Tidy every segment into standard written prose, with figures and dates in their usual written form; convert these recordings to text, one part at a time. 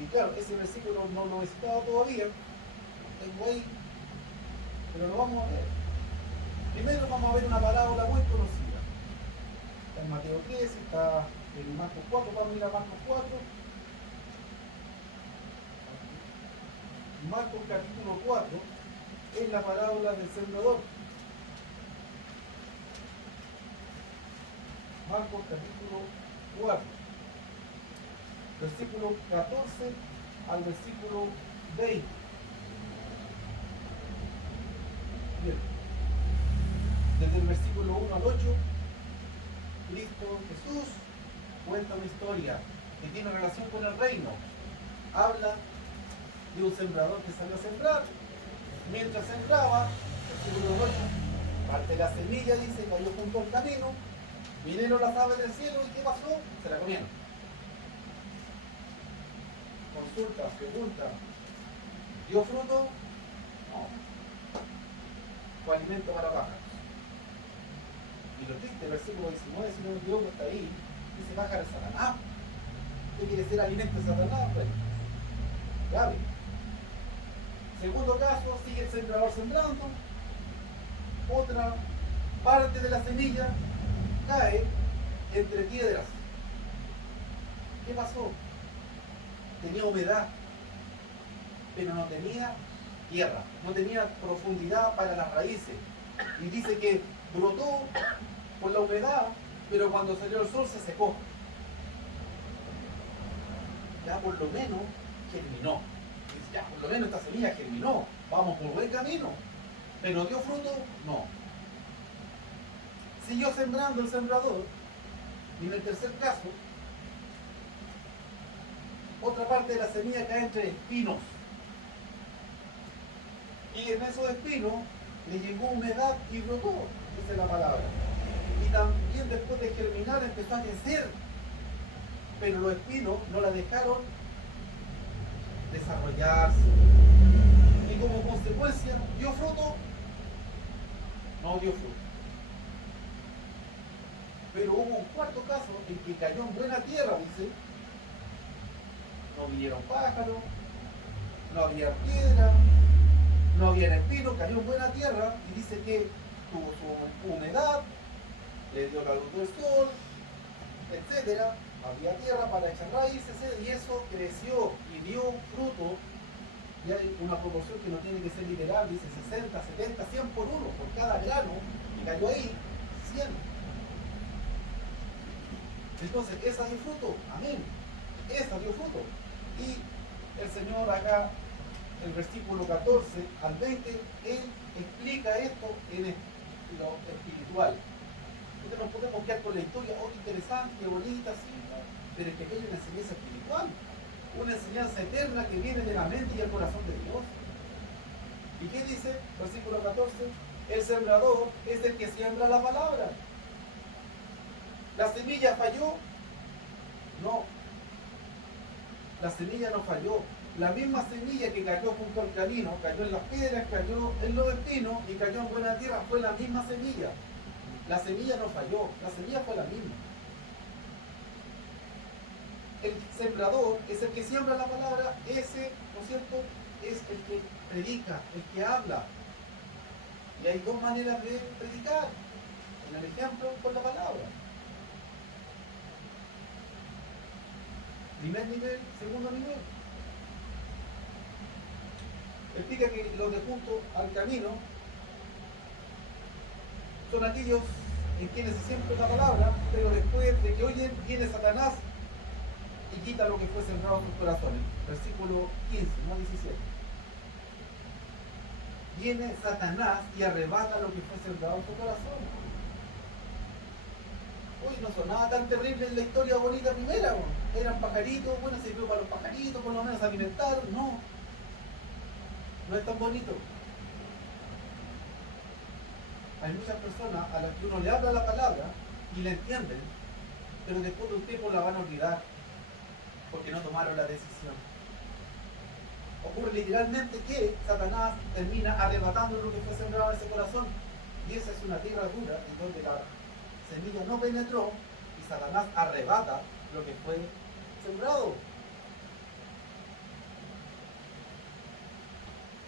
Y claro, ese versículo no lo he citado todavía, tengo ahí, pero lo vamos a ver. Primero vamos a ver una parábola muy conocida. Está en Mateo 13, está en Marcos 4, vamos a ir a Marcos 4. Marcos capítulo 4 es la parábola del sembrador. Marcos capítulo 4, versículo 14 al versículo 20. Bien, desde el versículo 1 al 8, Cristo Jesús cuenta una historia que tiene relación con el reino. Habla de un sembrador que salió a sembrar. Mientras sembraba, versículo 8, parte de la semilla, dice, cayó junto al camino, vinieron las aves del cielo y ¿qué pasó? Se la comieron. Consulta, pregunta, ¿dio fruto? No. Fue alimento para pájaros. Y lo triste, el versículo 19, si no me equivoco, está ahí, dice pájaro de Satanás. ¿Usted quiere ser alimento de Satanás? Bueno, grave. Segundo caso, sigue el sembrador sembrando. Otra parte de la semilla cae entre piedras. ¿Qué pasó? Tenía humedad, pero no tenía tierra, no tenía profundidad para las raíces. Y dice que brotó por la humedad, pero cuando salió el sol se secó. Ya por lo menos germinó. Dice, ya por lo menos esta semilla germinó, vamos por buen camino. Pero dio fruto, no. Siguió sembrando el sembrador, y en el tercer caso, otra parte de la semilla cae entre espinos. Y en esos espinos le llegó humedad y brotó, dice la palabra. Y también después de germinar empezó a crecer. Pero los espinos no la dejaron desarrollarse. Y como consecuencia, ¿dio fruto? No dio fruto. Pero hubo un cuarto caso en que cayó en buena tierra, dice. No vinieron pájaros, no había piedra, no había espino, cayó en buena tierra y dice que tuvo su humedad, le dio la luz del sol, etcétera. Había tierra para echar raíces y eso creció y dio fruto. Y hay una proporción que no tiene que ser literal, dice 60, 70, 100 por uno, por cada grano que cayó ahí, 100. Entonces, esa dio fruto, amén. Esa dio fruto. Y el Señor acá, el versículo 14 al 20, Él explica esto en lo espiritual. Entonces nos podemos quedar con la historia, oh, qué interesante, qué bonita, sí, pero es que aquí hay una enseñanza espiritual, una enseñanza eterna que viene de la mente y el corazón de Dios. ¿Y qué dice? Versículo 14, el sembrador es el que siembra la palabra. ¿La semilla falló? No. La semilla no falló. La misma semilla que cayó junto al camino, cayó en las piedras, cayó en los espinos y cayó en buena tierra, fue la misma semilla. La semilla no falló, la semilla fue la misma. El sembrador es el que siembra la palabra, ese, ¿no es cierto?, es el que predica, el que habla. Y hay dos maneras de predicar, en el ejemplo con la palabra. Primer nivel, segundo nivel. Explica que los de junto al camino son aquellos en quienes se siembra la palabra, pero después de que oyen, viene Satanás y quita lo que fue sembrado en sus corazones. Versículo 15, no 17. Viene Satanás y arrebata lo que fue sembrado en su corazón. Uy, no sonaba tan terrible en la historia bonita primera, ¿no? Eran pajaritos, bueno, sirvió para los pajaritos, por lo menos alimentaron. No, no es tan bonito. Hay muchas personas a las que uno le habla la palabra y la entienden, pero después de un tiempo la van a olvidar porque no tomaron la decisión. Ocurre literalmente que Satanás termina arrebatando lo que fue sembrado en ese corazón, y esa es una tierra dura en donde la semilla no penetró y Satanás arrebata lo que fue sembrado.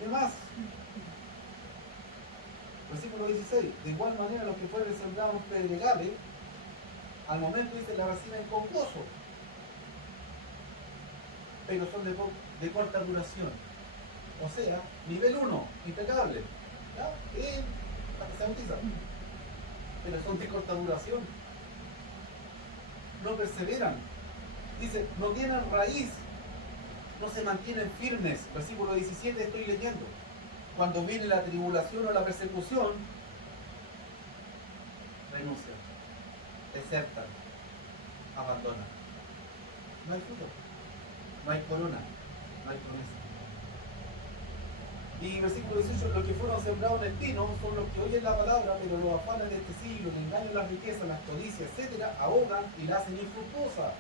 más. Versículo 16. De igual manera los que fueron sembrados en pedregales, al momento dice la reciben con gozo, pero son de corta duración. O sea, nivel 1, impecable. ¿Ya? Hasta se bautiza. Pero son de corta duración. No perseveran. Dice, no tienen raíz, no se mantienen firmes. Versículo 17 estoy leyendo. Cuando viene la tribulación o la persecución, renuncian, desertan, abandonan. No hay fruto, no hay corona, no hay promesa. Y versículo 18, los que fueron sembrados en espinos son los que oyen la palabra, pero los afanes de este siglo, el engaño, las riquezas, las codicias, etcétera, ahogan y la hacen infructuosa.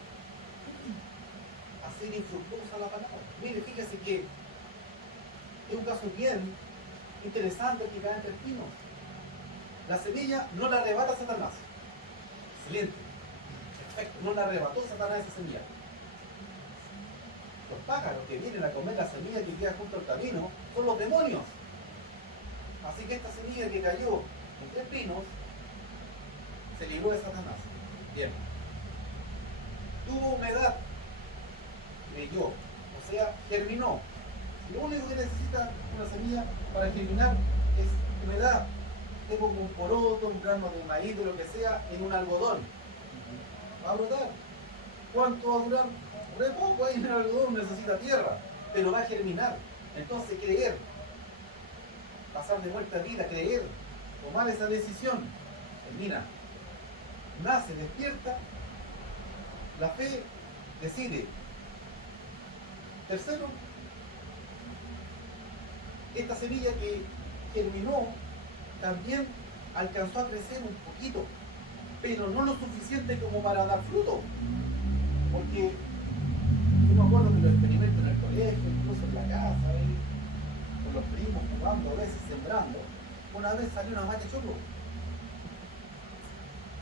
Hacer infructuosa la palabra. Mire, fíjese que es un caso bien interesante que cae entre espinos. La semilla no la arrebata Satanás. Excelente. Perfecto. No la arrebató Satanás esa semilla. Los pájaros que vienen a comer la semilla que queda junto al camino son los demonios. Así que esta semilla que cayó entre espinos se libró de Satanás. Bien. Tuvo humedad, creyó, o sea, germinó. Lo único que necesita una semilla para germinar es humedad. Tengo un poroto, un grano de maíz, de lo que sea, en un algodón. Va a brotar. ¿Cuánto va a durar? Re poco, ahí en el algodón necesita tierra, pero va a germinar. Entonces creer, pasar de muerte a vida, creer, tomar esa decisión, termina, nace, despierta, la fe decide. Tercero, esta semilla que germinó también alcanzó a crecer un poquito, pero no lo suficiente como para dar fruto, porque yo me acuerdo que lo experimento en el colegio, incluso en la casa, con los primos jugando, a veces sembrando. Una vez salió una mata de choclo,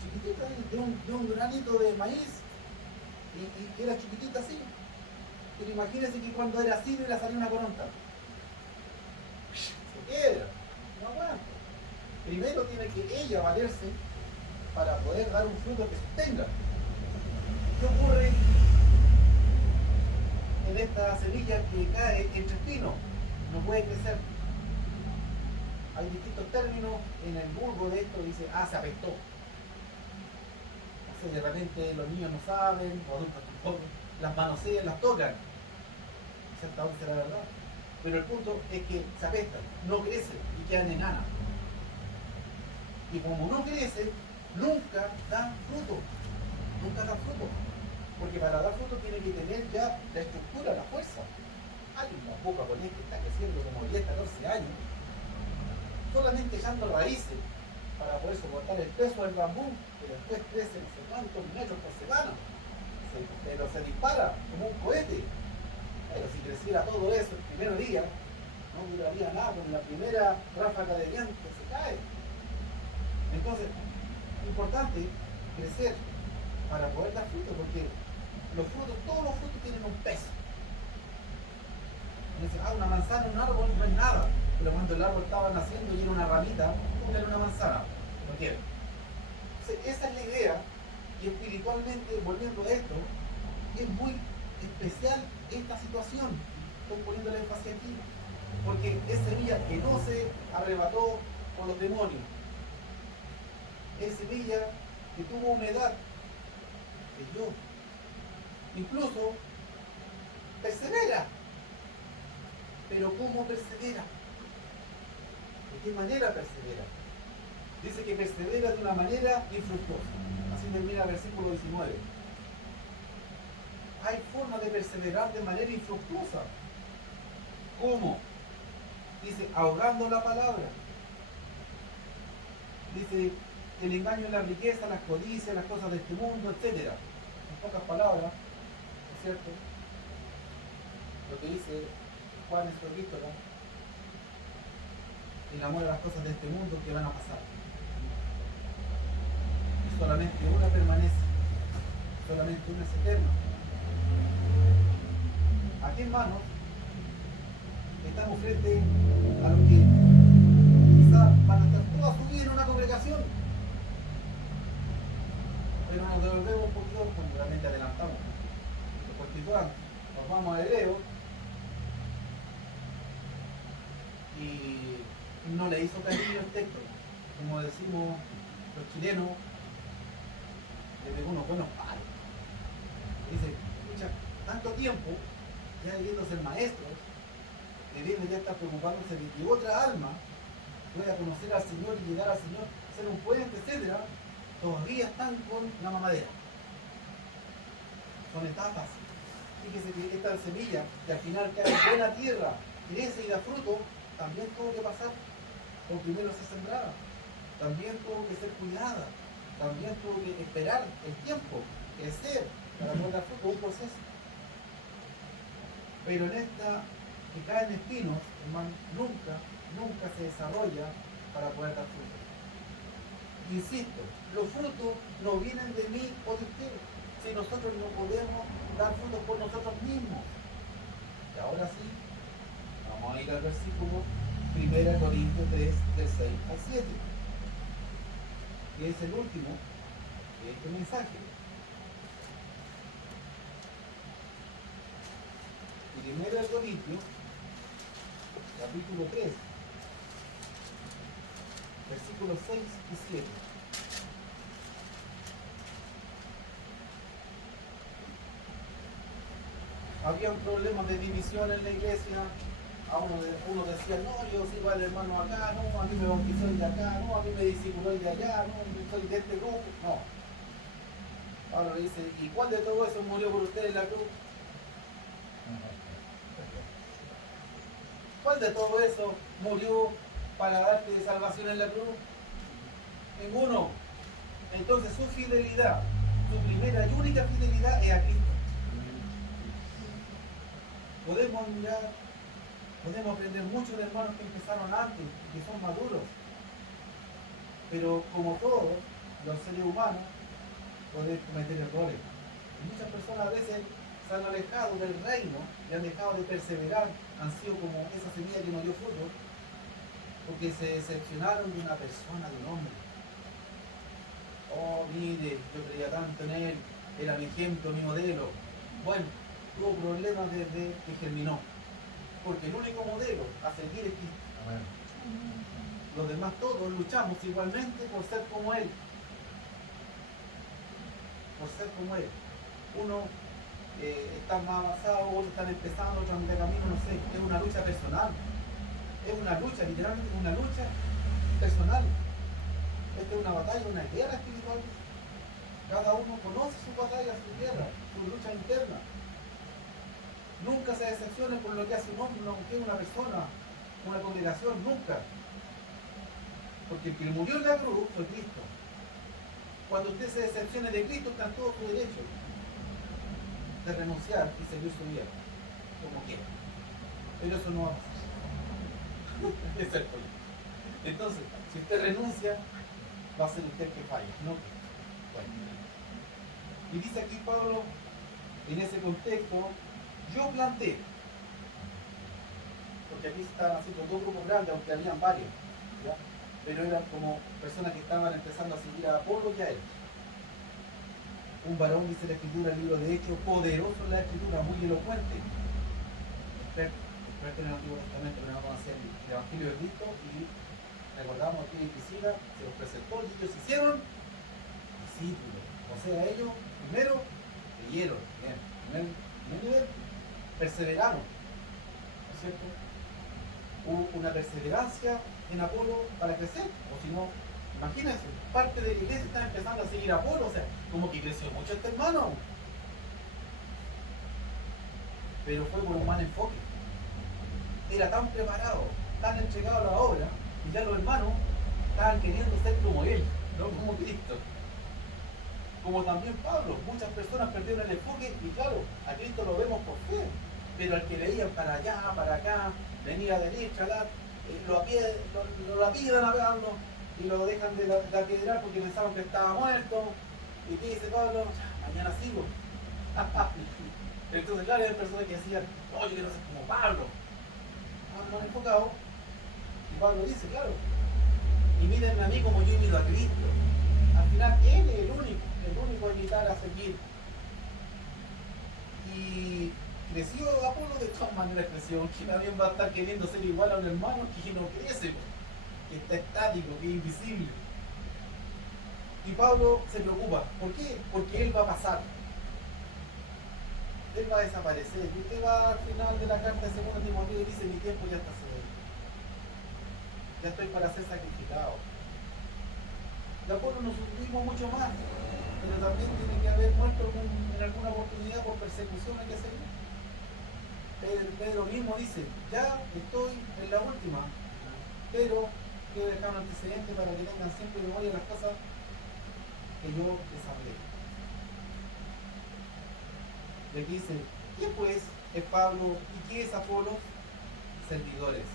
chiquitita, de un granito de maíz, y era chiquitita así. Pero imagínense que cuando era así, le salió una coronta. Se quiebra, no aguanta. Primero tiene que ella valerse para poder dar un fruto que sostenga. ¿Qué ocurre en esta semilla que cae entre espinos? No puede crecer. Hay distintos términos en el vulgo de esto, dice, se apestó. Así de repente los niños no saben, los adultos tampoco, las manosean, las tocan. Hasta dónde será verdad. Pero el punto es que se apestan, no crecen y quedan enanas. Y como no crecen, nunca dan fruto. Nunca dan fruto. Porque para dar fruto tiene que tener ya la estructura, la fuerza. Hay una poca ponés que está creciendo como 10, 14 años, solamente echando raíces para poder soportar el peso del bambú, que después crece no sé cuántos metros por semana. Pero se dispara como un cohete. Pero si creciera todo eso el primer día, no duraría nada, con la primera ráfaga de viento se cae. Entonces, importante crecer para poder dar fruto, porque los frutos, todos los frutos tienen un peso. Y dicen, una manzana en un árbol no es nada, pero cuando el árbol estaba naciendo y era una ramita, póngale una manzana, no quiere. Entonces, esa es la idea, y espiritualmente, volviendo a esto, es muy especial esta situación. Estoy poniendo el énfasis aquí, porque es semilla que no se arrebató por los demonios, es semilla que tuvo humedad, creyó, incluso persevera. Pero ¿cómo persevera? ¿De qué manera persevera? Dice que persevera de una manera infructuosa. Así termina el versículo 19. Hay forma de perseverar de manera infructuosa. ¿Cómo? Dice, ahogando la palabra. Dice, el engaño en la riqueza, las codicias, las cosas de este mundo, etc. En pocas palabras, ¿no es cierto? Lo que dice Juan en su epístola, el amor a las cosas de este mundo que van a pasar. Y solamente una permanece, solamente una es eterna. Aquí, hermanos, estamos frente a los que quizás van a estar toda su vida en una congregación, pero nos devolvemos un poquito cuando realmente adelantamos. Después Tituán, nos vamos a Hebreo y no le hizo cariño el texto, como decimos los chilenos, le pegó unos buenos palos. Dice, escucha, tanto tiempo ya debiendo ser maestros, debiendo ya estar preocupándose de que otra alma pueda conocer al Señor y llegar al Señor, ser un puente, etcétera, todavía están con la mamadera. Son etapas. Fíjese que esta semilla, que al final cae en buena tierra, crece y da fruto, también tuvo que pasar por primero ser sembrada, también tuvo que ser cuidada, también tuvo que esperar el tiempo, crecer, para poder dar fruto, un proceso. Pero en esta que caen espinos, hermano, nunca se desarrolla para poder dar fruto. Insisto, los frutos no vienen de mí o de usted, si nosotros no podemos dar frutos por nosotros mismos. Y ahora sí, vamos a ir al versículo 1 Corintios 3, del 6 al 7, que es el último de este mensaje. 1 Corintios, capítulo 3, versículos 6 y 7. Había un problema de división en la iglesia. Uno decía, no, yo sigo al hermano acá, no, a mí me bautizó el de acá, no, a mí me discipuló el de allá, no, yo soy de este grupo. No. Pablo dice, ¿y cuál de todo eso murió por ustedes en la cruz? ¿Cuál de todo eso murió para darte salvación en la cruz? Ninguno. Entonces su fidelidad, su primera y única fidelidad es a Cristo. Podemos mirar, podemos aprender mucho de hermanos que empezaron antes, que son maduros. Pero como todos los seres humanos, pueden cometer errores. Y muchas personas a veces se han alejado del reino y han dejado de perseverar, han sido como esa semilla que no dio fruto, porque se decepcionaron de una persona, de un hombre. Oh, mire, yo creía tanto en él, era mi ejemplo, mi modelo. Bueno, tuvo problemas desde que germinó, porque el único modelo a seguir es Cristo. Amén. Los demás todos luchamos igualmente por ser como él. Por ser como él. Uno está más avanzado, otros están empezando, otros de camino, no sé. Es una lucha personal. Es una lucha, literalmente una lucha personal. Esta es una batalla, una guerra espiritual. Cada uno conoce su batalla, su guerra, su lucha interna. Nunca se decepcione por lo que hace un hombre, aunque una persona, una congregación, nunca. Porque el que murió en la cruz fue Cristo. Cuando usted se decepcione de Cristo, está en todo su derecho de renunciar y seguir su vida, como quiera. Pero eso no va a pasar. Es el problema. Entonces, si usted renuncia, va a ser usted que falla, no Cristo. Bueno. Y dice aquí Pablo, en ese contexto, yo planté, porque aquí estaban haciendo dos grupos grandes, aunque habían varios, ¿ya? Pero eran como personas que estaban empezando a seguir a Apolo y a él. Un varón, dice la Escritura, el libro de Hechos, poderoso en la Escritura, muy elocuente, experto en el Antiguo Testamento, que no conocía el Evangelio de Cristo, y recordamos aquí en Priscila, se los presentó y ellos hicieron discípulos. O sea, ellos primero creyeron, bien, primer nivel, perseveraron, ¿no es cierto? Hubo una perseverancia en Apolo para crecer, o si no, imagínense, parte de la iglesia está empezando a seguir a Apolo, o sea, como que creció mucho este hermano, pero fue por un mal enfoque. Era tan preparado, tan entregado a la obra, y ya los hermanos estaban queriendo ser como él, no como Cristo. Como también Pablo, muchas personas perdieron el enfoque y claro, a Cristo lo vemos por fe, pero al que veían para allá, para acá, venía de derecha, lo lapidan hablando y lo dejan de la piedra porque pensaban que estaba muerto. ¿Y qué dice Pablo? Mañana sigo. Entonces claro, hay personas que decían, no, yo quiero ser como Pablo. no han enfocado. Y Pablo dice, claro, imítenme a mí como yo imito a Cristo. Al final, Él es el único a imitar, a seguir. Y creció Apolo, de todas maneras creció, que también va a estar queriendo ser igual a un hermano que no crece, que está estático, que es invisible. Y Pablo se preocupa. ¿Por qué? Porque él va a pasar. Él va a desaparecer. Y usted va al final de la carta de 2 Timoteo y dice, mi tiempo ya está cerca. Ya estoy para ser sacrificado. De Apolo no sufrimos mucho más, pero también tiene que haber muerto en alguna oportunidad por persecución, hay que seguir. Pedro mismo dice, ya estoy en la última, pero quiero dejar un antecedente para que tengan siempre memoria de las cosas que yo les hablé. Y aquí dice, ¿quién pues es Pablo y qué es Apolo? Servidores.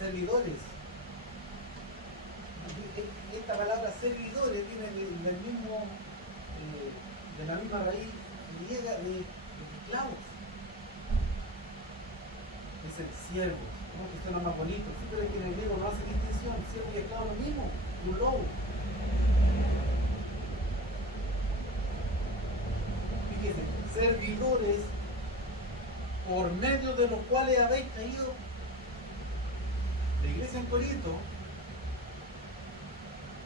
Servidores. Esta palabra servidores viene del mismo, de la misma raíz griega de esclavos. Es el siervo, ¿no? Que suena más bonito. Sí, pero es que en el griego no hace distinción. Siervo y esclavo lo mismo, un lobo. Fíjense, servidores por medio de los cuales habéis caído. La iglesia en Corinto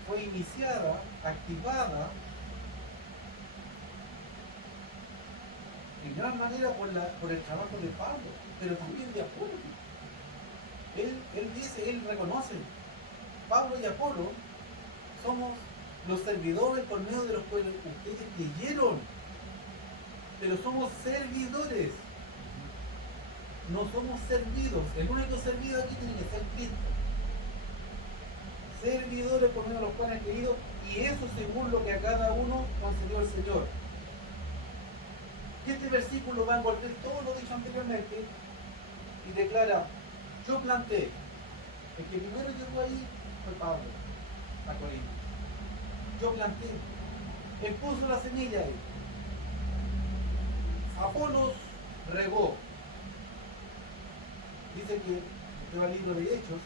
fue iniciada, activada en gran manera por el trabajo de Pablo, pero también de Apolo. Él dice, él reconoce, Pablo y Apolo somos los servidores por medio de los cuales ustedes creyeron, pero somos servidores, no somos servidos. El único servido aquí tiene que ser Cristo. Servidores por medio de los cuales han querido, y eso según lo que a cada uno concedió el Señor. Y este versículo va a envolver todo lo dicho anteriormente y declara, yo planté. El que primero llegó ahí fue Pablo, a Corinto. Yo planté. Él puso la semilla ahí. Apolos regó. Dice que, usted va al libro de Hechos,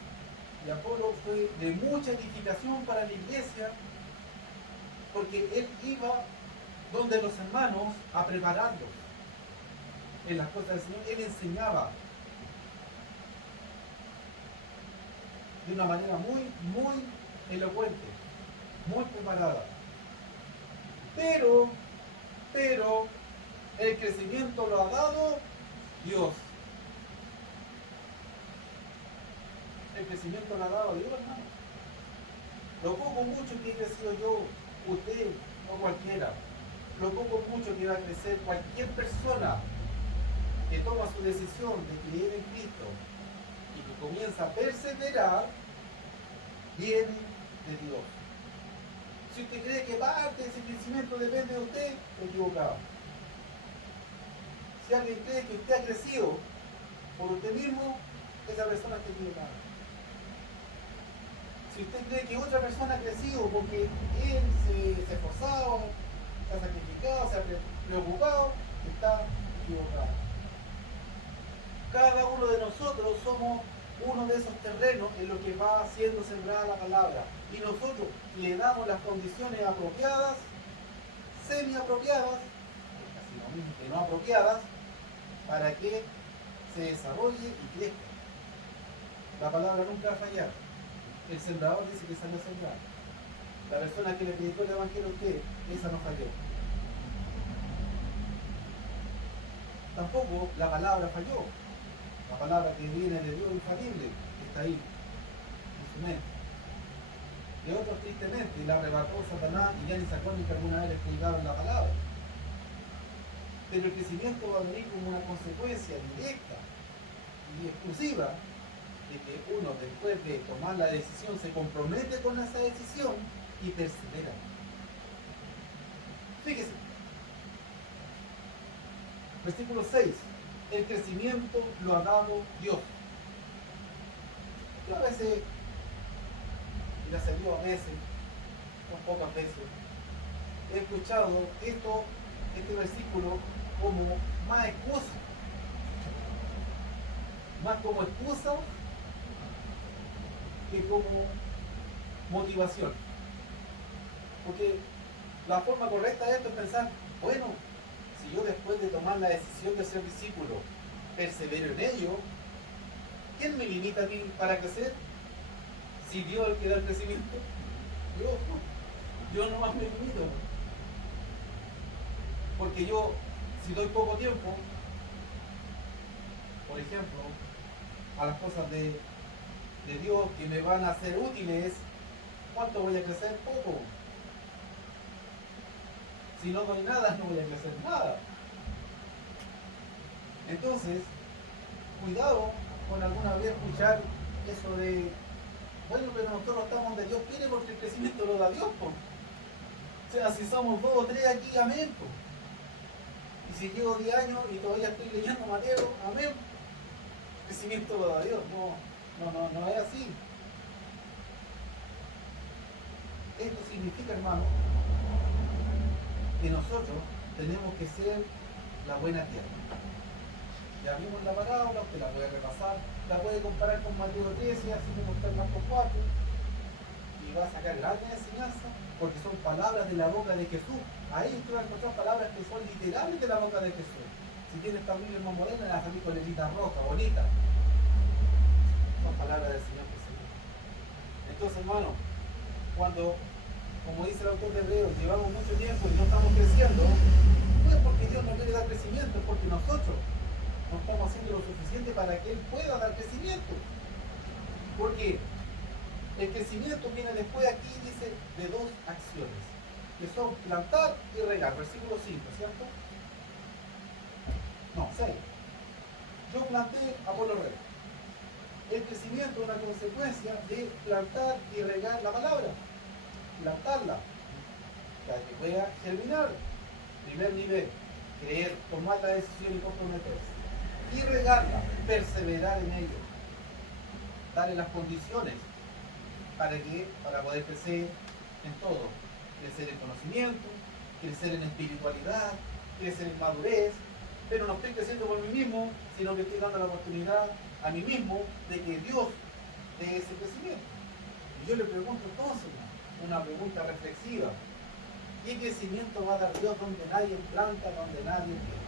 y Apolo fue de mucha edificación para la iglesia, porque él iba donde los hermanos a prepararlos en las cosas del Señor. Él enseñaba de una manera muy elocuente, muy preparada. Pero el crecimiento lo ha dado Dios. El crecimiento lo ha dado Dios, hermano. Lo poco mucho que he crecido yo, usted o cualquiera, lo poco mucho que va a crecer cualquier persona que toma su decisión de creer en Cristo y que comienza a perseverar, viene de Dios. Si usted cree que parte de ese crecimiento depende de usted, está equivocado. Si alguien cree que usted ha crecido por usted mismo, esa persona está equivocada. Si usted cree que otra persona ha crecido porque él se ha esforzado, se ha sacrificado, se ha preocupado, está equivocado. Cada uno de nosotros somos uno de esos terrenos en los que va siendo sembrada la palabra. Y nosotros le damos las condiciones apropiadas, semi-apropiadas, casi lo mismo que no apropiadas, para que se desarrolle y crezca. La palabra nunca va a fallar. El sembrador dice que salió a sembrar. La persona que le predicó el evangelio a usted, esa no falló. Tampoco la palabra falló. La palabra que viene de Dios infalible, que está ahí, en su mente. Y otros tristemente la arrebató Satanás y ya ni se acuerdan que alguna vez le explicaron la palabra. Pero el crecimiento va a venir como una consecuencia directa y exclusiva de que uno, después de tomar la decisión, se compromete con esa decisión y persevera. Fíjese, versículo 6, el crecimiento lo ha dado Dios. Yo a veces, y la salió a veces, con pocas veces, he escuchado este versículo como más excusa. más como excusa que como motivación. Porque la forma correcta de esto es pensar, bueno, si yo después de tomar la decisión de ser discípulo persevero en ello, ¿quién me limita a mí para crecer? Si Dios es el que da el crecimiento, yo nomás me limito. Porque yo, si doy poco tiempo, por ejemplo, a las cosas de Dios que me van a ser útiles, ¿cuánto voy a crecer? Poco. Si no doy nada, no voy a crecer nada. Entonces, cuidado con alguna vez escuchar eso de, bueno, pero nosotros estamos donde Dios quiere porque el crecimiento lo da Dios, po. O sea, si somos 2 o 3 aquí, amén, po. Y si llevo 10 años y todavía estoy leyendo Mateo, amén, el crecimiento lo da Dios. No es así. Esto significa, hermano, que nosotros tenemos que ser la buena tierra. Ya vimos la parábola, usted la puede repasar, la puede comparar con Mateo 13, así como está en Marcos 4, y va a sacar grandes enseñanzas, porque son palabras de la boca de Jesús. Ahí usted va a encontrar palabras que son literales de la boca de Jesús. Si tiene esta Biblia más moderna, la salir con letrita roja, bonita. Son palabras del Señor Jesús. Entonces, hermano, cuando, como dice el autor de Hebreos, llevamos mucho tiempo y no estamos creciendo, no es porque Dios no quiere dar crecimiento, es porque nosotros no estamos haciendo lo suficiente para que Él pueda dar crecimiento. Porque el crecimiento viene después aquí, dice, de 2 acciones, que son plantar y regar, versículo 5, ¿cierto? No, 6. Yo planté, Apolo rega. El crecimiento es una consecuencia de plantar y regar la palabra, plantarla, para que pueda germinar. Primer nivel, creer, tomar la decisión y comprometerse. Y regarla, perseverar en ello, darle las condiciones para poder crecer en todo, crecer en conocimiento, crecer en espiritualidad, crecer en madurez, pero no estoy creciendo por mí mismo, sino que estoy dando la oportunidad a mí mismo de que Dios dé ese crecimiento. Y yo le pregunto entonces, una pregunta reflexiva, ¿qué crecimiento va a dar Dios donde nadie planta, donde nadie tiene?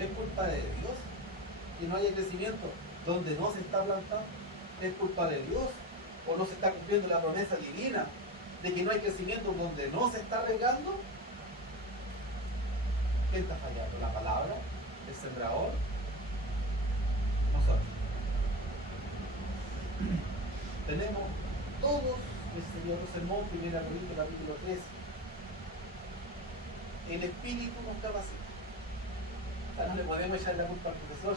¿Es culpa de Dios que no haya crecimiento donde no se está plantando? ¿Es culpa de Dios o no se está cumpliendo la promesa divina de que no hay crecimiento donde no se está regando? ¿Quién está fallando? ¿La palabra? ¿El sembrador? Nosotros. Tenemos todos ese otro sermón, 1 Corintios capítulo 13. El espíritu nos capacita. O sea, no le podemos echar la culpa al profesor,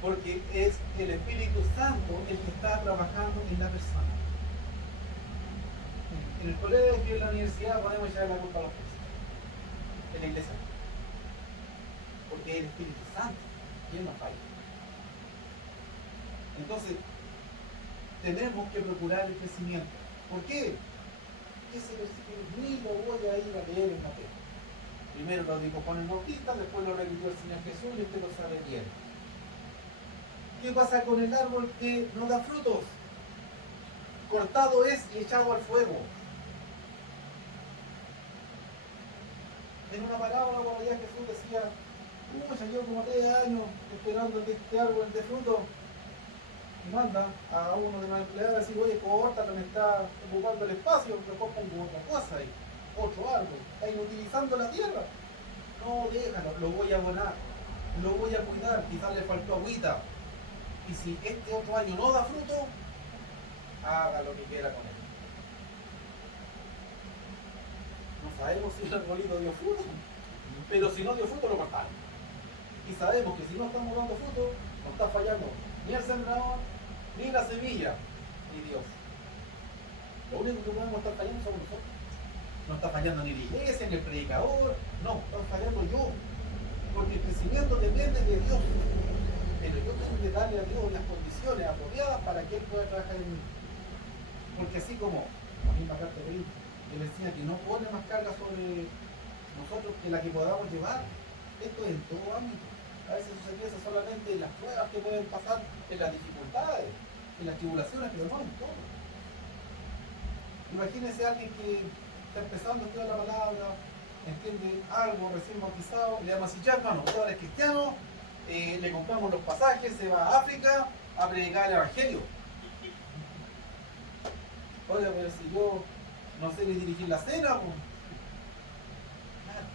porque es el Espíritu Santo el que está trabajando en la persona. En el colegio y en la universidad podemos echar la culpa a los profesores, en la iglesia, porque es el Espíritu Santo quien nos falla. Entonces, tenemos que procurar el crecimiento. ¿Por qué? Ese versículo ni lo voy a ir a leer en Mateo. Primero lo dijo Juan el Bautista, después lo repitió el Señor Jesús y usted lo sabe bien. ¿Qué pasa con el árbol que no da frutos? Cortado es y echado al fuego. En una parábola por allá Jesús decía, ya llevo como 3 años esperando que este árbol dé fruto. Y manda a uno de los empleados a decir, oye, córtalo, me está ocupando el espacio, mejor pongo otra cosa ahí, otro árbol, está inutilizando la tierra. No, déjalo, lo voy a abonar, lo voy a cuidar, quizás le faltó agüita. Y si este otro año no da fruto, haga lo que quiera con él. No sabemos si el arbolito dio fruto, pero si no dio fruto, lo cortamos. Y sabemos que si no estamos dando fruto, no está fallando ni el sembrador, ni la semilla, ni Dios. Lo único que podemos estar fallando somos nosotros. No está fallando ni la iglesia, ni el predicador, no, está fallando yo. Porque el crecimiento depende de Dios. Pero yo tengo que darle a Dios las condiciones apropiadas para que Él pueda trabajar en mí. Porque así como la misma carta de Él enseña que no pone más carga sobre nosotros que la que podamos llevar, esto es en todo ámbito. A veces se piensa solamente en las pruebas que pueden pasar, en las dificultades, en las tribulaciones, pero no en todo. Imagínense a alguien que está empezando a estudiar la palabra, entiende algo, recién bautizado, y le llama así, ya hermano, tú eres cristiano, le compramos los pasajes, se va a África a predicar el Evangelio. Oiga, pero si yo no sé ni dirigir la cena, pues. Claro.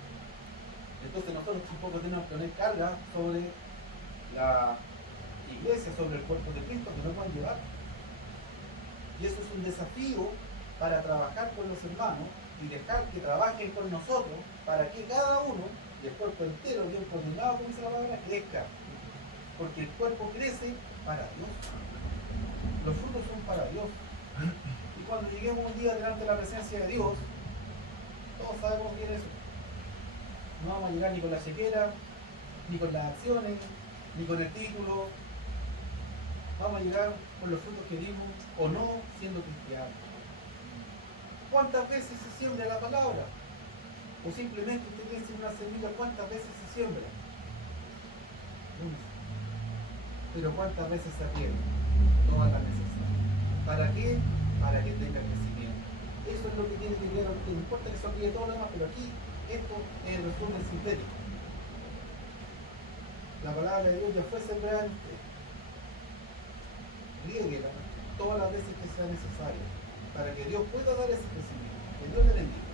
Entonces nosotros tampoco tenemos que poner carga sobre la iglesia, sobre el cuerpo de Cristo, que no pueden llevar. Y eso es un desafío para trabajar con los hermanos y dejar que trabajen con nosotros para que cada uno y el cuerpo entero, bien coordinado, como dice la palabra, crezca. Porque el cuerpo crece para Dios. Los frutos son para Dios. Y cuando lleguemos un día delante de la presencia de Dios, todos sabemos bien eso. No vamos a llegar ni con la chequera, ni con las acciones, ni con el título. Vamos a llegar con los frutos que dimos o no siendo cristianos. ¿Cuántas veces se siembra la palabra? O simplemente usted piensa en una semilla, ¿cuántas veces se siembra? Una. Pero ¿cuántas veces se pierde? Todas las necesarias. ¿Para qué? Para que tenga crecimiento. Eso es lo que tiene que ver, no importa que se olvide todo lo demás, pero aquí esto es el resumen sintético. La palabra de Dios ya fue sembrada en usted. Riéguela todas las veces que sea necesario para que Dios pueda dar ese crecimiento. Que Dios le bendiga.